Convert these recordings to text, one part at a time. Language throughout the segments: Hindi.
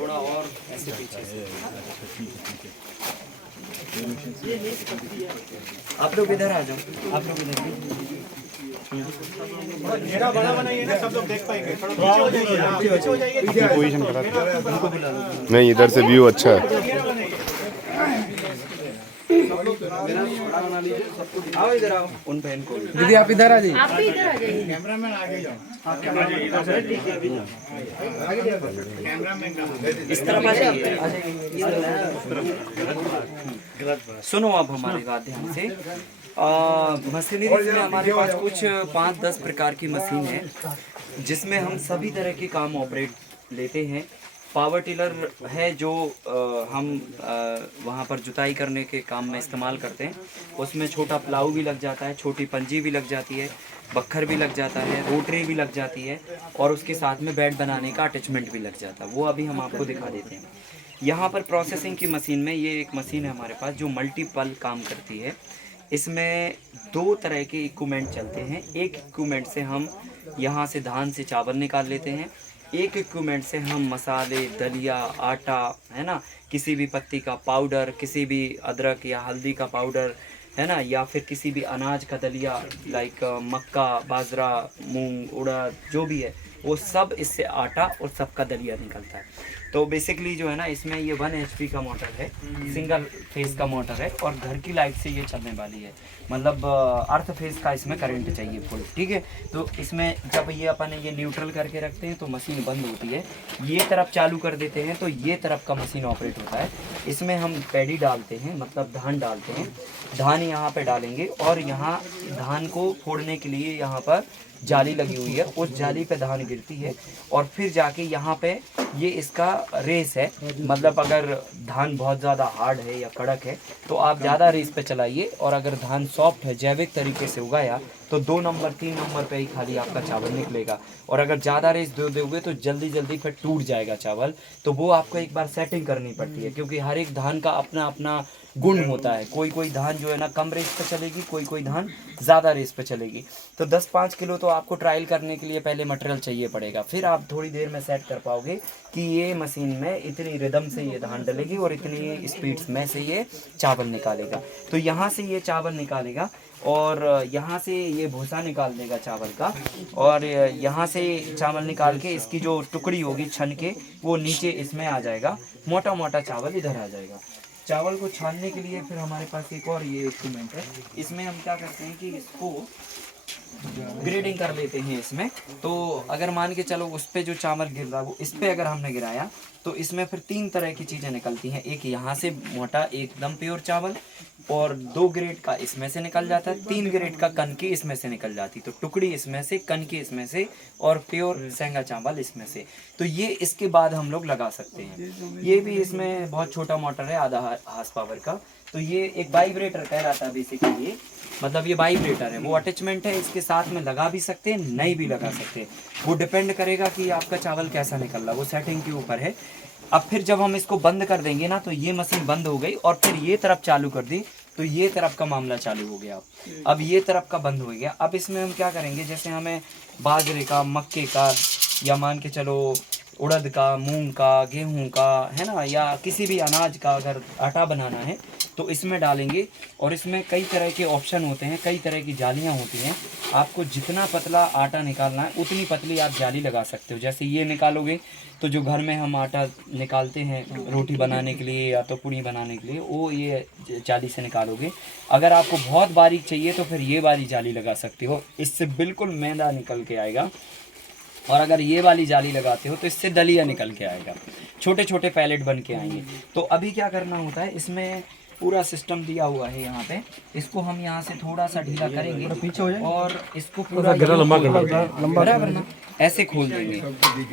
थोड़ा और ऐसे पीछे से। आप लोग इधर आ जाओ, आप लोग इधर घेरा बड़ा बनाइए ना, सब लोग देख पाएंगे। थोड़ा पीछे हो जाइए, पीछे हो जाइए। पोजीशन करा नहीं, इधर से व्यू अच्छा है। आओ इधर आओ, उन बहन को दीदी आप इधर आ जाइए। आप भी इधर आ जाइए। कैमरामैन आगे जाओ। इस तरफ आ जाइए, आ जाइए। सुनो अब हमारी बात ध्यान से। मशीनरी में हमारे पास कुछ 5-10 प्रकार की मशीन है जिसमें हम सभी तरह के काम ऑपरेट लेते हैं। पावर टिलर है जो हम वहाँ पर जुताई करने के काम में इस्तेमाल करते हैं। उसमें छोटा प्लाऊ भी लग जाता है, छोटी पंजी भी लग जाती है, बक्खर भी लग जाता है, रोटरी भी लग जाती है और उसके साथ में बेड बनाने का अटैचमेंट भी लग जाता है। वो अभी हम आपको दिखा देते हैं। यहाँ पर प्रोसेसिंग की मशीन में ये एक मशीन है हमारे पास जो मल्टीपल काम करती है। इसमें 2 तरह के इक्विपमेंट चलते हैं। एक इक्विपमेंट से हम यहाँ से धान से चावल निकाल लेते हैं, एक इक्विपमेंट से हम मसाले, दलिया, आटा, है ना, किसी भी पत्ती का पाउडर, किसी भी अदरक या हल्दी का पाउडर, है ना, या फिर किसी भी अनाज का दलिया लाइक मक्का, बाजरा, मूंग, उड़द, जो भी है वो सब इससे आटा और सबका दलिया निकलता है। तो बेसिकली जो है ना, इसमें ये 1 HP का मोटर है, सिंगल फेस का मोटर है और घर की लाइट से ये चलने वाली है। मतलब अर्थ फेस का इसमें करंट चाहिए फुल, ठीक है। तो इसमें जब ये अपन ये न्यूट्रल करके रखते हैं तो मशीन बंद होती है। ये तरफ चालू कर देते हैं तो ये तरफ का मशीन ऑपरेट होता है। इसमें हम पैडी डालते हैं, मतलब धान डालते हैं। धान यहाँ पे डालेंगे और यहाँ धान को फोड़ने के लिए यहाँ पर जाली लगी हुई है, उस जाली पे धान गिरती है और फिर जाके यहाँ पे ये इसका रेस है। मतलब अगर धान बहुत ज़्यादा हार्ड है या कड़क है तो आप ज़्यादा रेस पे चलाइए, और अगर धान सॉफ्ट है, जैविक तरीके से उगाया, तो 2 नंबर 3 नंबर पे ही खाली आपका चावल निकलेगा। और अगर ज़्यादा रेस दे दोगे तो जल्दी जल्दी फिर टूट जाएगा चावल। तो वो आपको एक बार सेटिंग करनी पड़ती है, क्योंकि हर एक धान का अपना अपना गुण होता है। कोई धान जो है ना कम रेस पे चलेगी, कोई धान ज़्यादा रेस पे चलेगी। तो 10-5 किलो तो आपको ट्रायल करने के लिए पहले मटेरियल चाहिए पड़ेगा, फिर आप थोड़ी देर में सेट कर पाओगे कि ये मशीन में इतनी रिदम से ये धान डलेगी और इतनी स्पीड्स में से ये चावल निकालेगा। तो यहाँ से ये चावल निकालेगा और यहाँ से ये भूसा निकाल देगा चावल का, और यहाँ से चावल निकाल के इसकी जो टुकड़ी होगी छन के वो नीचे इसमें आ जाएगा। मोटा मोटा चावल इधर आ जाएगा। चावल को छानने के लिए फिर हमारे पास एक और ये इंस्ट्रूमेंट है। इसमें हम क्या करते हैं कि इसको ग्रेडिंग कर लेते हैं इसमें। तो अगर मान के चलो उस पे जो चावल गिर रहा वो इस पे अगर हमने गिराया तो इसमें फिर 3 तरह की चीज़ें निकलती हैं। एक यहाँ से मोटा एकदम प्योर चावल, और 2 ग्रेड का इसमें से निकल जाता है, 3 ग्रेड का कनकी इसमें से निकल जाती। तो टुकड़ी इसमें से, कनकी इसमें से और प्योर सेंगा चावल इसमें से। तो ये इसके बाद हम लोग लगा सकते हैं। ये भी इसमें बहुत छोटा मोटर है, आधा हार्स पावर का। तो ये एक वाइब्रेटर कहलाता है बेसिकली। ये मतलब ये वाइब्रेटर है, वो अटैचमेंट है, इसके साथ में लगा भी सकते हैं, नहीं भी लगा सकते। वो डिपेंड करेगा कि आपका चावल कैसा निकल रहा, वो सेटिंग के ऊपर है। अब फिर जब हम इसको बंद कर देंगे ना तो ये मशीन बंद हो गई, और फिर ये तरफ चालू कर दी तो ये तरफ का मामला चालू हो गया। अब ये तरफ का बंद हो गया। अब इसमें हम क्या करेंगे, जैसे हमें बाजरे का, मक्के का, या मान के चलो उड़द का, मूंग का, गेहूं का, है ना, या किसी भी अनाज का अगर आटा बनाना है तो इसमें डालेंगे। और इसमें कई तरह के ऑप्शन होते हैं, कई तरह की जालियां होती हैं। आपको जितना पतला आटा निकालना है उतनी पतली आप जाली लगा सकते हो। जैसे ये निकालोगे तो जो घर में हम आटा निकालते हैं रोटी बनाने के लिए या तो पूड़ी बनाने के लिए, वो ये जाली से निकालोगे। अगर आपको बहुत बारीक चाहिए तो फिर ये वाली जाली लगा सकते हो, इससे बिल्कुल मैदा निकल के आएगा। और अगर ये वाली जाली लगाते हो तो इससे दलिया निकल के आएगा, छोटे छोटे पैलेट बन के आएंगे। तो अभी क्या करना होता है, इसमें पूरा सिस्टम दिया हुआ है यहाँ पे। इसको हम यहाँ से थोड़ा सा ढीला करेंगे और इसको पूरा बराबर ना ऐसे खोल देंगे,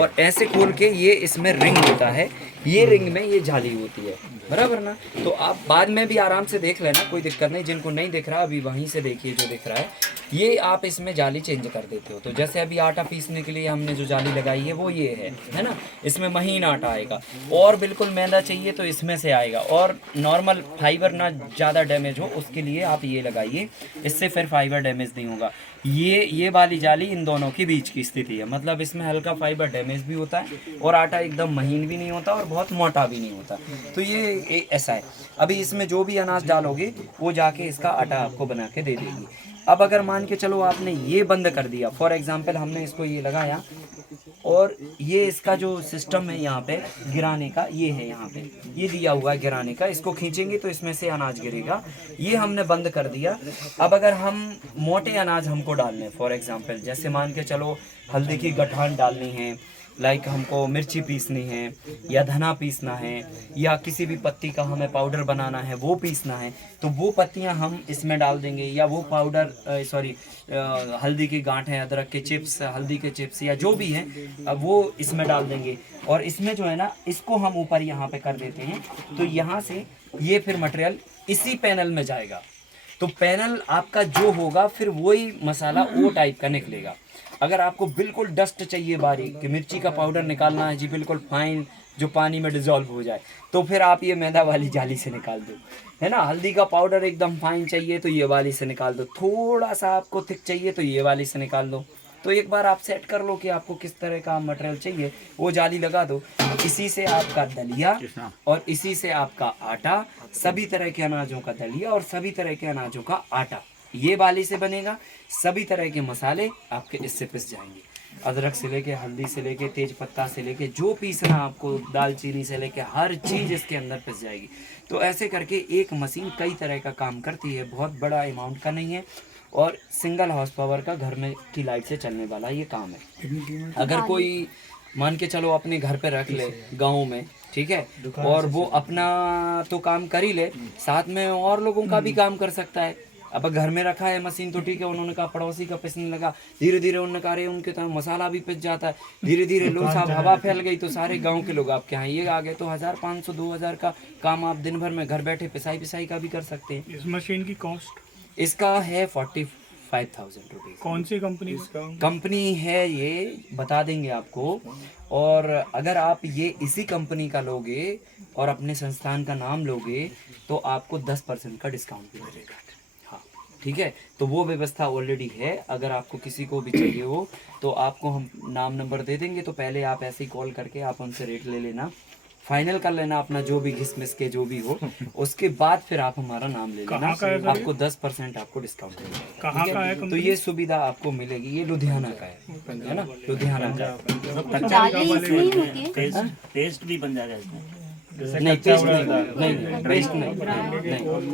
और ऐसे खोल के ये इसमें रिंग होता है, ये रिंग में ये जाली होती है, बराबर ना। तो आप बाद में भी आराम से देख लेना, कोई दिक्कत नहीं। जिनको नहीं दिख रहा अभी वहीं से देखिए जो दिख रहा है, ये आप इसमें जाली चेंज कर देते हो। तो जैसे अभी आटा पीसने के लिए हमने जो जाली लगाई है वो ये है ना, इसमें महीन आटा आएगा। और बिल्कुल मैदा चाहिए तो इसमें से आएगा। और नॉर्मल फाइबर ना ज़्यादा डैमेज हो उसके लिए आप ये लगाइए, इससे फिर फाइबर डैमेज नहीं होगा। ये वाली जाली इन दोनों के बीच की स्थिति है, मतलब इसमें हल्का फाइबर डैमेज भी होता है और आटा एकदम महीन भी नहीं होता और बहुत मोटा भी नहीं होता। तो ये ऐसा है। अभी इसमें जो भी अनाज डालोगे वो जाके इसका आटा आपको बना के दे देगी। अब अगर मान के चलो आपने ये बंद कर दिया, फॉर एग्जांपल हमने इसको ये लगाया और ये इसका जो सिस्टम है यहाँ पे गिराने का, ये है यहाँ पे ये दिया हुआ है गिराने का, इसको खींचेंगे तो इसमें से अनाज गिरेगा, ये हमने बंद कर दिया। अब अगर हम मोटे अनाज हमको डालने, फॉर एग्जांपल जैसे मान के चलो हल्दी की गठान डालनी है, लाइक हमको मिर्ची पीसनी है या धना पीसना है या किसी भी पत्ती का हमें पाउडर बनाना है वो पीसना है, तो वो पत्तियां हम इसमें डाल देंगे या वो पाउडर हल्दी की गांठ है, अदरक के चिप्स, हल्दी के चिप्स या जो भी हैं वो इसमें डाल देंगे। और इसमें जो है ना इसको हम ऊपर यहाँ पे कर देते हैं, तो यहाँ से ये फिर मटेरियल इसी पैनल में जाएगा। तो पैनल आपका जो होगा फिर वही मसाला वो टाइप का निकलेगा। अगर आपको बिल्कुल डस्ट चाहिए बारीक कि मिर्ची का पाउडर निकालना है जी बिल्कुल फाइन जो पानी में डिजॉल्व हो जाए, तो फिर आप ये मैदा वाली जाली से निकाल दो, है ना। हल्दी का पाउडर एकदम फाइन चाहिए तो ये वाली से निकाल दो, थोड़ा सा आपको थिक चाहिए तो ये वाली से निकाल दो। तो एक बार आप सेट कर लो कि आपको किस तरह का मटेरियल चाहिए, वो जाली लगा दो। इसी से आपका दलिया और इसी से आपका आटा, सभी तरह के अनाजों का दलिया और सभी तरह के अनाजों का आटा ये वाली से बनेगा। सभी तरह के मसाले आपके इससे पिस जाएंगे, अदरक से लेके हल्दी से लेके तेज पत्ता से लेके जो पीसना आपको, दालचीनी से लेके हर चीज़ इसके अंदर पिस जाएगी। तो ऐसे करके एक मशीन कई तरह का काम करती है, बहुत बड़ा अमाउंट का नहीं है और सिंगल हॉर्स पावर का घर में की लाइट से चलने वाला ये काम है। अगर कोई मान के चलो अपने घर पे रख ले गाँव में, ठीक है, और वो अपना तो काम कर ही ले, साथ में और लोगों का भी काम कर सकता है। अब घर में रखा है मशीन तो ठीक है, उन्होंने कहा पड़ोसी का पिसने लगा, धीरे धीरे उन्होंने कहा अरे उनके तो मसाला भी पिस जाता है, धीरे धीरे लो साहब हवा फैल गई तो सारे गांव के लोग आपके यहाँ ये आ गए। तो 1500 2000 का काम आप दिन भर में घर बैठे पिसाई का भी कर सकते हैं। इस मशीन की कॉस्ट इसका है 45,000 रुपीज़। कौन सी कंपनी कंपनी है ये बता देंगे आपको। और अगर आप ये इसी कंपनी का लोगे और अपने संस्थान का नाम लोगे तो आपको 10% का डिस्काउंट भी मिलेगा। हाँ ठीक है, तो वो व्यवस्था ऑलरेडी है। अगर आपको किसी को भी चाहिए हो तो आपको हम नाम नंबर दे देंगे, तो पहले आप ऐसे ही कॉल करके आप उनसे रेट ले लेना, फाइनल कर लेना अपना जो भी घिसमिस के जो भी हो, उसके बाद फिर आप हमारा नाम ले लेना, आपको 10% आपको डिस्काउंट मिलेगा। कहाँ का है? तो ये सुविधा आपको मिलेगी। ये लुधियाना का है ना, लुधियाना का। पेस्ट भी बन जाएगा इसमें? नहीं पेस्ट नहीं, पेस्ट नहीं,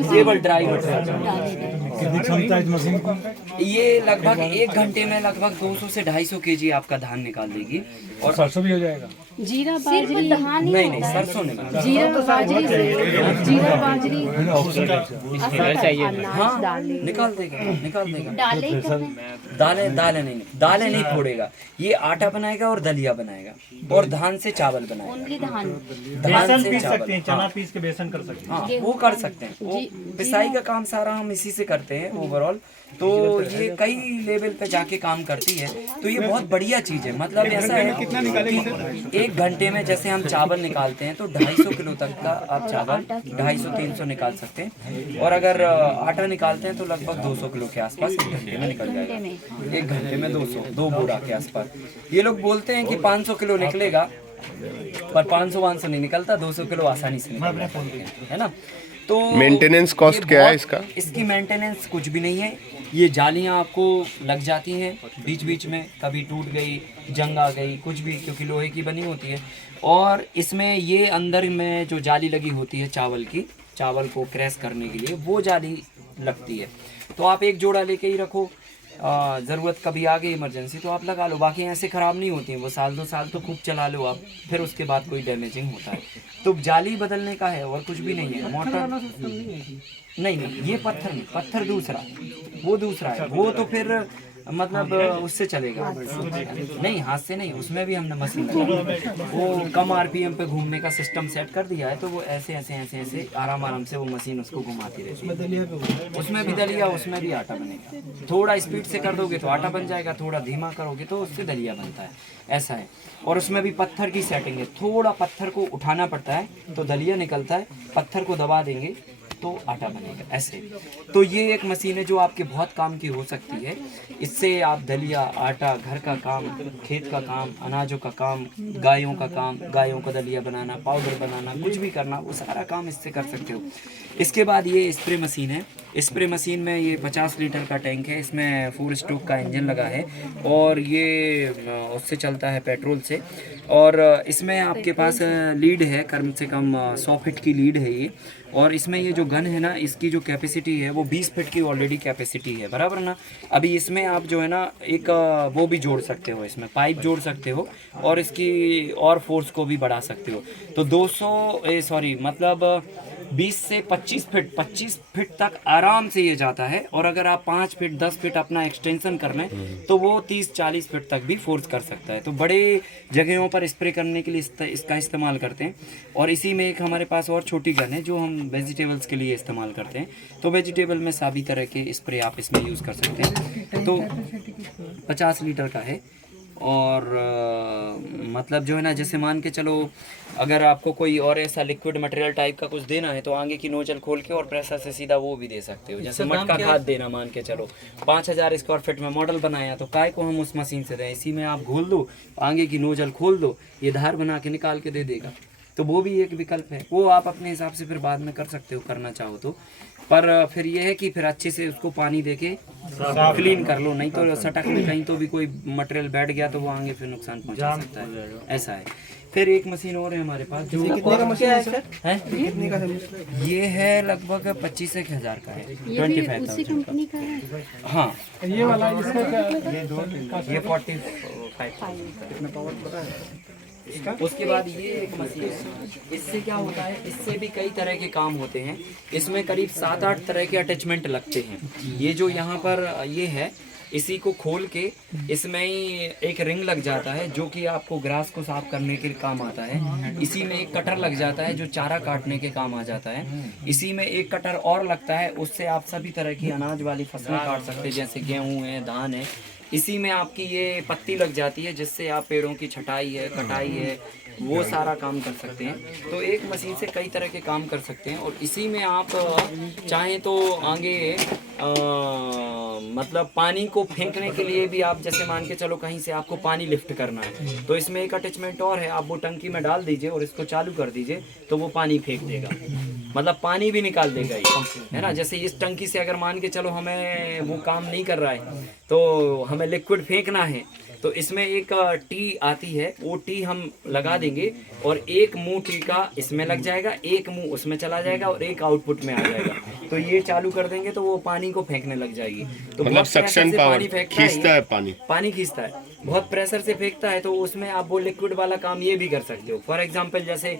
केवल ड्राई मटेरियल। ये लगभग 1 घंटे में लगभग 200 से 250 kg आपका धान निकाल देगी। और सरसों भी हो जाएगा? जीरा बाजरी नहीं सरसों नहीं, जीरा बाजरी जीरा बाजरी हाँ निकाल देगा। दालें नहीं फोड़ेगा, ये आटा बनाएगा और दलिया बनाएगा और धान से चावल बनाएगा। ओनली धान से पीस सकते हैं, चना हाँ, पीस के बेसन कर सकते हैं। हाँ वो कर सकते हैं। वो पिसाई का काम सारा हम इसी से करते हैं ओवरऑल। तो ये कई लेवल पे जाके काम करती है, तो ये बहुत बढ़िया चीज़ है। मतलब ऐसा है कि 1 घंटे में जैसे हम चावल निकालते हैं तो 250 किलो तक का आप चावल 250-300 निकाल सकते हैं, और अगर आटा निकालते हैं तो लगभग 200 किलो के आसपास 1 घंटे में निकल जाएगा। 1 घंटे में 2 बोरा के आसपास। ये लोग बोलते हैं कि 500 किलो निकलेगा, पर 500 नहीं निकलता, 200 किलो आसानी से निकल जाता है ना। तो मेंटेनेंस कॉस्ट क्या है इसका? इसकी मेंटेनेंस कुछ भी नहीं है। ये जालियां आपको लग जाती हैं बीच बीच में, कभी टूट गई, जंग आ गई, कुछ भी, क्योंकि लोहे की बनी होती है। और इसमें ये अंदर में जो जाली लगी होती है चावल को क्रैश करने के लिए, वो जाली लगती है। तो आप एक जोड़ा लेके ही रखो, ज़रूरत कभी आ गई इमरजेंसी तो आप लगा लो। बाकी ऐसे ख़राब नहीं होती हैं वो, 1-2 साल तो खूब चला लो आप, फिर उसके बाद कोई डैमेजिंग होता है तो जाली बदलने का है और कुछ भी नहीं है। मोटर नहीं, ये पत्थर दूसरा, वो दूसरा है, वो तो फिर मतलब उससे चलेगा नहीं, हाथ से नहीं। उसमें भी हमने मशीन लगा, वो कम आरपीएम पे घूमने का सिस्टम सेट कर दिया है, तो वो ऐसे आराम से वो मशीन उसको घुमाती रहती है। उसमें भी दलिया, उसमें भी आटा बनेगा। थोड़ा स्पीड से कर दोगे तो आटा बन जाएगा, थोड़ा धीमा करोगे तो उससे दलिया बनता है, ऐसा है। और उसमें भी पत्थर की सेटिंग है, थोड़ा पत्थर को उठाना पड़ता है तो दलिया निकलता है। पत्थर को दबा देंगे तो आटा बनेगा ऐसे। तो ये एक मशीन है जो आपके बहुत काम की हो सकती है। इससे आप दलिया, आटा, घर का काम, खेत का काम, अनाजों का काम, गायों का काम, गायों का दलिया बनाना, पाउडर बनाना, कुछ भी करना, वो सारा काम इससे कर सकते हो। इसके बाद ये स्प्रे मशीन है। स्प्रे मशीन में ये 50 लीटर का टैंक है, इसमें 4 स्ट्रोक का इंजन लगा है और ये उससे चलता है पेट्रोल से। और इसमें आपके पास लीड है, कम से कम 100 फीट की लीड है ये। और इसमें ये जो गन है ना, इसकी जो कैपेसिटी है वो 20 फीट की ऑलरेडी कैपेसिटी है, बराबर ना। अभी इसमें आप जो है ना एक वो भी जोड़ सकते हो, इसमें पाइप जोड़ सकते हो और इसकी और फोर्स को भी बढ़ा सकते हो। तो 20 से 25 फीट तक आराम से ये जाता है। और अगर आप 5 फीट 10 फीट अपना एक्सटेंशन कर लें तो वो 30-40 फीट तक भी फोर्स कर सकता है। तो बड़े जगहों पर स्प्रे करने के लिए इसका इस्तेमाल करते हैं। और इसी में एक हमारे पास और छोटी गन है जो हम वेजिटेबल्स के लिए इस्तेमाल करते हैं। तो वेजिटेबल में सभी तरह के स्प्रे आप इसमें यूज़ कर सकते हैं। तो 50 लीटर का है। और मतलब जो है ना, जैसे मान के चलो अगर आपको कोई और ऐसा लिक्विड मटेरियल टाइप का कुछ देना है तो आगे की नोजल खोल के और प्रेशर से सीधा वो भी दे सकते हो। जैसे मटका खाद देना, मान के चलो 5000 स्क्वायर फीट में मॉडल बनाया तो काय को हम उस मशीन से दें, इसी में आप घोल दो, आगे की नोजल खोल दो, ये धार बना के निकाल के दे देगा। तो वो भी एक विकल्प है, वो आप अपने हिसाब से फिर बाद में कर सकते हो, करना चाहो तो। पर फिर ये है कि फिर अच्छे से उसको पानी देके क्लीन कर लो, नहीं तो सटक में कहीं तो भी कोई मटेरियल बैठ गया तो वो आगे फिर नुकसान पहुंचा सकता है, ऐसा है। फिर एक मशीन और है हमारे पास जो कितने का मशीन है सर? कितने का है? ये है लगभग 25,000 का है, 25,000 का। हाँ, ये वाला इसका क्या? ये 45। उसके बाद ये एक मशीन है, इससे क्या होता है, इससे भी कई तरह के काम होते हैं। इसमें करीब 7-8 तरह के अटैचमेंट लगते हैं। ये जो यहाँ पर ये है, इसी को खोल के इसमें ही एक रिंग लग जाता है जो कि आपको ग्रास को साफ करने के काम आता है। इसी में एक कटर लग जाता है जो चारा काटने के काम आ जाता है। इसी में एक कटर और लगता है, उससे आप सभी तरह की अनाज वाली फसलें काट सकते हैं, जैसे गेहूँ है, धान है। इसी में आपकी ये पत्ती लग जाती है जिससे आप पेड़ों की छटाई है, कटाई है, वो सारा काम कर सकते हैं। तो एक मशीन से कई तरह के काम कर सकते हैं। और इसी में आप चाहें तो आगे मतलब पानी को फेंकने के लिए भी आप, जैसे मान के चलो कहीं से आपको पानी लिफ्ट करना है तो इसमें एक अटैचमेंट और है, आप वो टंकी में डाल दीजिए और इसको चालू कर दीजिए तो वो पानी फेंक देगा, मतलब पानी भी निकाल देगा ये, है ना। जैसे इस टंकी से अगर मान के चलो हमें वो काम नहीं कर रहा है तो हमें लिक्विड फेंकना है तो इसमें एक टी आती है, वो टी हम लगा देंगे और एक मुंह टी का इसमें लग जाएगा, एक मुंह उसमें चला जाएगा और एक आउटपुट में आ जाएगा। तो ये चालू कर देंगे तो वो पानी को फेंकने लग जाएगी। तो मतलब सक्शन पावर खींचता है, पानी खींचता है, बहुत प्रेशर से फेंकता है। तो उसमें आप वो लिक्विड वाला काम ये भी कर सकते हो। फॉर एग्जाम्पल जैसे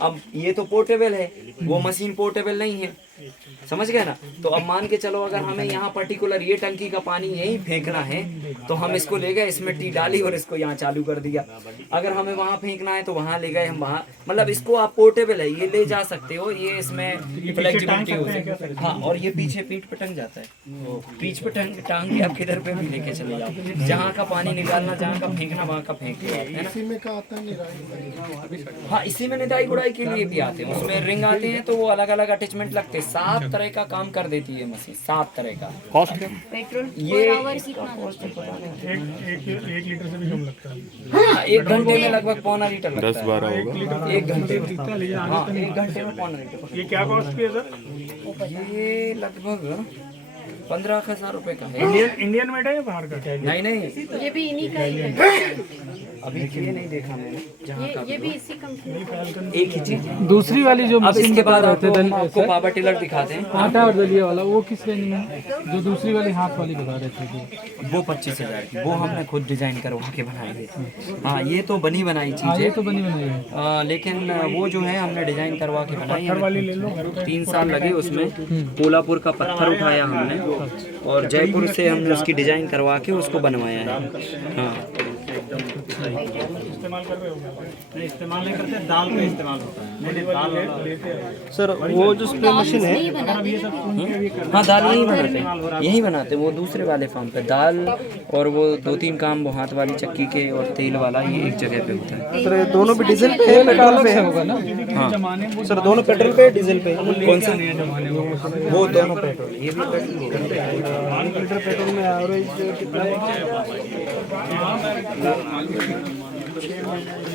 अब ये तो पोर्टेबल है, वो मशीन पोर्टेबल नहीं है, समझ गए ना। तो अब मान के चलो अगर हमें यहाँ पर्टिकुलर ये टंकी का पानी यहीं फेंकना है तो हम इसको ले गए, इसमें टी डाली और इसको यहाँ चालू कर दिया। अगर हमें वहाँ फेंकना है तो वहाँ ले गए हम, वहाँ मतलब इसको आप पोर्टेबल है, ये ले जा सकते हो, ये इसमें फ्लेक्सिबिलिटी हो सकती है। हाँ, और ये पीछे पीठ पे टंग जाता है, पीठ पे टांग के आप किधर पे भी लेके चले जाओ, जहाँ का पानी निकालना, जहाँ का फेंकना वहाँ का फेंक लो, है ना। हाँ, इसी में निदाई गुड़ाई के लिए भी आते हैं, उसमें रिंग आते हैं तो वो अलग अलग अटैचमेंट लगते हैं। 7 तरह का काम कर देती है मशीन, 7 तरह का। कॉस्ट पेट्रोल ये एक लीटर से भी कम लगता है। हाँ, 1 घंटे में लगभग 1.25 लीटर लगता है। 10-12 होगा 1 घंटे में। हाँ, 1 घंटे में 1.25 लीटर। ये क्या कॉस्ट पे है सर? ये लगभग 15,000 रुपए का है। इंडियन मेड है या बाहर का? नहीं, ये भी इन्हीं का ही है। अभी ये नहीं देखा मैंने, जहाँ का ये भी इसी कंपनी का है। एक ही चीज है। दूसरी वाली जो अब इसके बाद आपको पावर टिलर दिखाते हैं। आटा और दलिया वाला वो किस रेंज में है? जो दूसरी वाली हाथ वाली बता रहे थे वो 25,000 की, वो हमने खुद डिजाइन करवा के बनाई थी। हाँ, ये तो बनी बनाई चीज ये है, तो बनी बनाई है। लेकिन वो जो है हमने डिजाइन करवा के बनाई है। 3 साल लगे उसमें, कोल्हापुर का पत्थर उठाया हमने और जयपुर से हमने उसकी डिजाइन करवा के उसको बनवाया है। हाँ, इस्तेमाल कर रहे हो? नहीं, इस्तेमाल नहीं करते, दाल का इस्तेमाल होता है। दाल सर वो जो स्प्रे मशीन है नहीं बनाते हैं। हाँ दाल यही बनाते हैं, यही बनाते हैं। वो दूसरे वाले फार्म पे दाल और वो 2-3 काम वो हाथ वाली चक्की के और तेल वाला ये एक जगह पे होता है। सर ये दोनों भी डीजल पे है, पेट्रोल पे है? होगा ना हाँ सर दोनों पेट्रोल पे है, डीजल पे? कौन सा? वो दोनों पेट्रोल, ये भी पेट्रोल। 1 लीटर पेट्रोल में एवरेज कितना है?